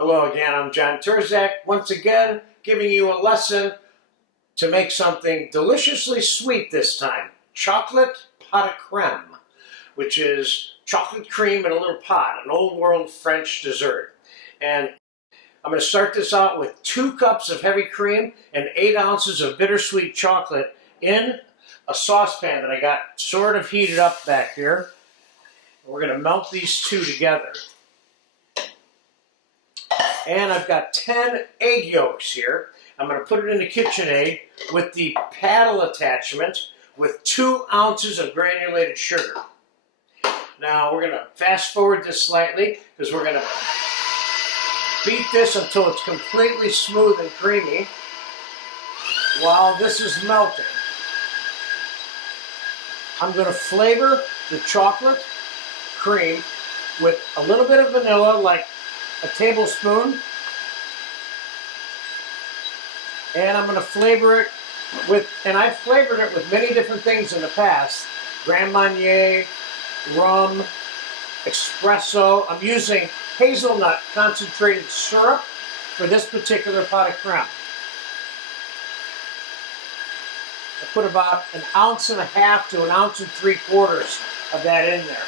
Hello again, I'm John Turzak, once again giving you a lesson to make something deliciously sweet this time. Chocolate pot de crème, which is chocolate cream in a little pot, an old world French dessert. And I'm going to start this out with 2 cups of heavy cream and 8 ounces of bittersweet chocolate in a saucepan that I got sort of heated up back here. We're going to melt these 2 together. And I've got 10 egg yolks here. I'm going to put it in the KitchenAid with the paddle attachment with 2 ounces of granulated sugar. Now we're going to fast forward this slightly because we're going to beat this until it's completely smooth and creamy while this is melting. I'm going to flavor the chocolate cream with a little bit of vanilla, like a tablespoon, and I'm going to flavor it with, and I've flavored it with many different things in the past, Grand Marnier, rum, espresso. I'm using hazelnut concentrated syrup for this particular pot of crème. I put about 1.5 ounces to 1.75 ounces of that in there.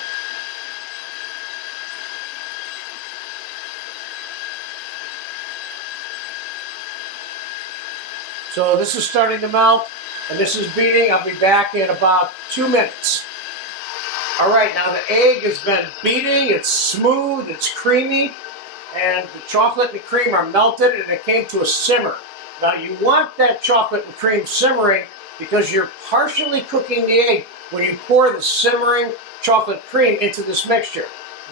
So this is starting to melt, and this is beating. I'll be back in about 2 minutes. All right, now the egg has been beating. It's smooth, it's creamy, and the chocolate and the cream are melted, and it came to a simmer. Now you want that chocolate and cream simmering because you're partially cooking the egg when you pour the simmering chocolate cream into this mixture.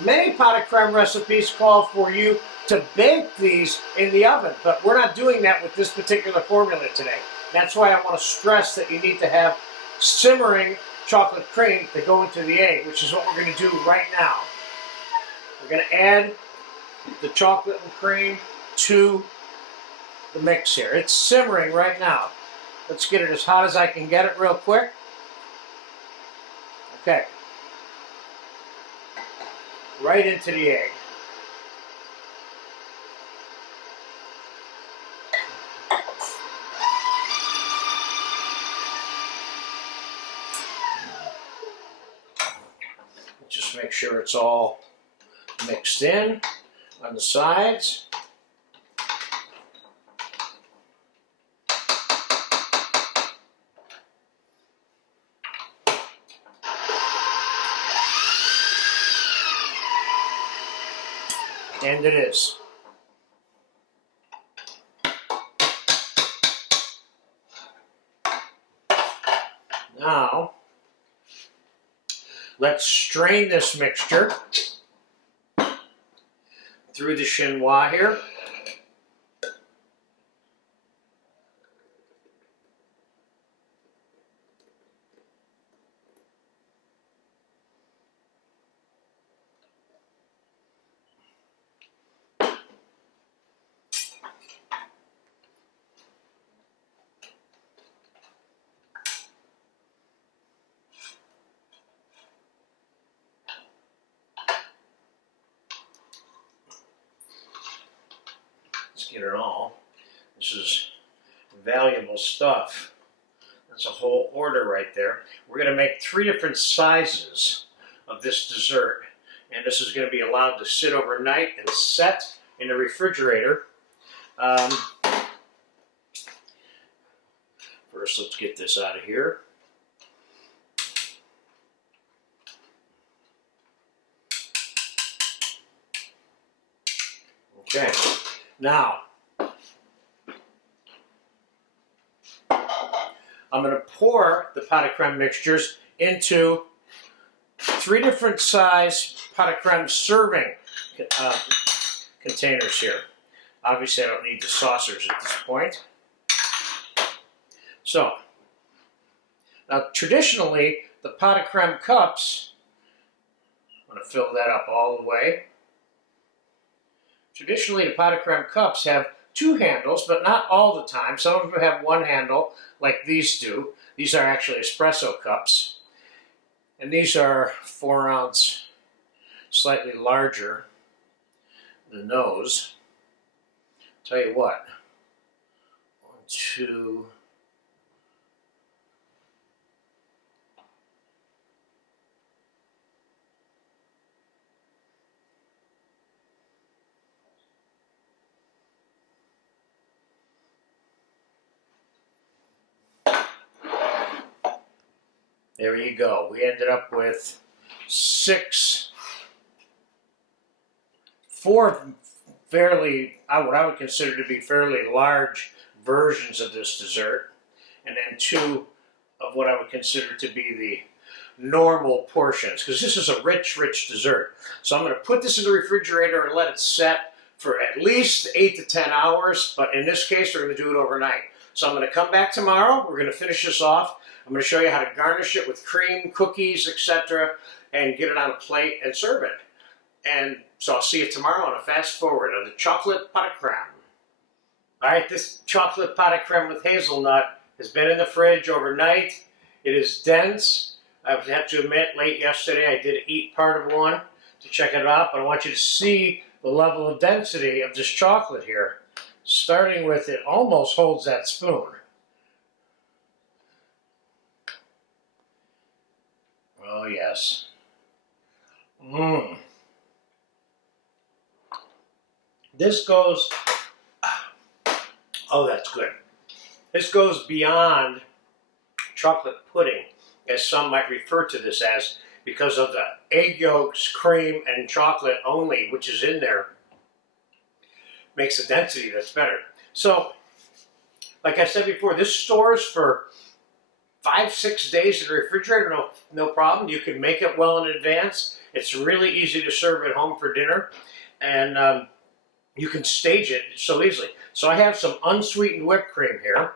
Many pot de crème recipes call for you to bake these in the oven, but we're not doing that with this particular formula today. That's why I want to stress that you need to have simmering chocolate cream to go into the egg, which is what we're going to do right now. We're going to add the chocolate and cream to the mix here. It's simmering right now. Let's get it as hot as I can get it real quick. Okay. Right into the egg. Just make sure it's all mixed in on the sides. And it is. Now, let's strain this mixture through the chinois here. Let's get it all. This is valuable stuff. That's a whole order right there. We're going to make 3 different sizes of this dessert, and this is going to be allowed to sit overnight and set in the refrigerator. First, let's get this out of here. Okay. Now, I'm going to pour the pot de crème mixtures into 3 different size pot de crème serving containers here. Obviously, I don't need the saucers at this point. So, now traditionally, the pot de crème cups, I'm going to fill that up all the way. Traditionally, the pot de crème cups have 2 handles, but not all the time. Some of them have 1 handle, like these do. These are actually espresso cups. And these are 4 ounce, slightly larger than those. Tell you what. 1, 2. There you go. We ended up with 4 fairly, what I would consider to be fairly large versions of this dessert, and then 2 of what I would consider to be the normal portions, because this is a rich, rich dessert. So I'm going to put this in the refrigerator and let it set for at least 8 to 10 hours, but in this case, we're going to do it overnight. So I'm going to come back tomorrow. We're going to finish this off. I'm going to show you how to garnish it with cream, cookies, etc., and get it on a plate and serve it. And so I'll see you tomorrow on a fast forward on the chocolate pot of crème. All right, this chocolate pot of crème with hazelnut has been in the fridge overnight. It is dense. I have to admit, late yesterday I did eat part of one to check it out, but I want you to see the level of density of this chocolate here. Starting with, it almost holds that spoon. Oh, yes. This goes, oh, that's good. This goes beyond chocolate pudding, as some might refer to this as, because of the egg yolks, cream, and chocolate only, which is in there, makes a density that's better. So, like I said before, this stores for 5-6 days in the refrigerator, no problem. You can make it well in advance. It's really easy to serve at home for dinner, and you can stage it so easily. So I have some unsweetened whipped cream here.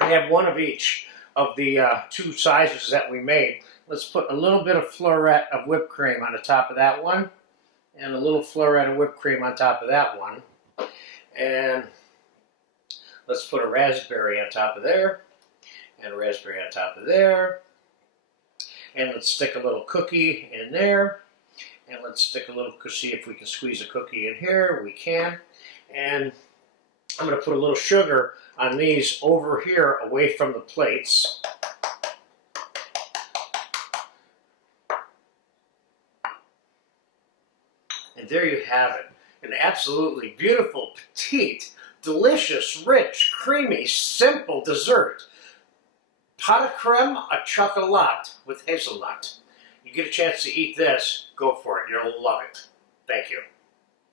I have 1 of each of the 2 sizes that we made. Let's put a little bit of floret of whipped cream on the top of that one, and a little floret of whipped cream on top of that one. And let's put a raspberry on top of there, and a raspberry on top of there. And let's stick a little cookie in there. And let's stick a little, see if we can squeeze a cookie in here. We can. And I'm going to put a little sugar on these over here away from the plates. And there you have it. An absolutely beautiful, petite, delicious, rich, creamy, simple dessert. Pot of crème à chocolat with hazelnut. You get a chance to eat this, go for it. You'll love it. Thank you.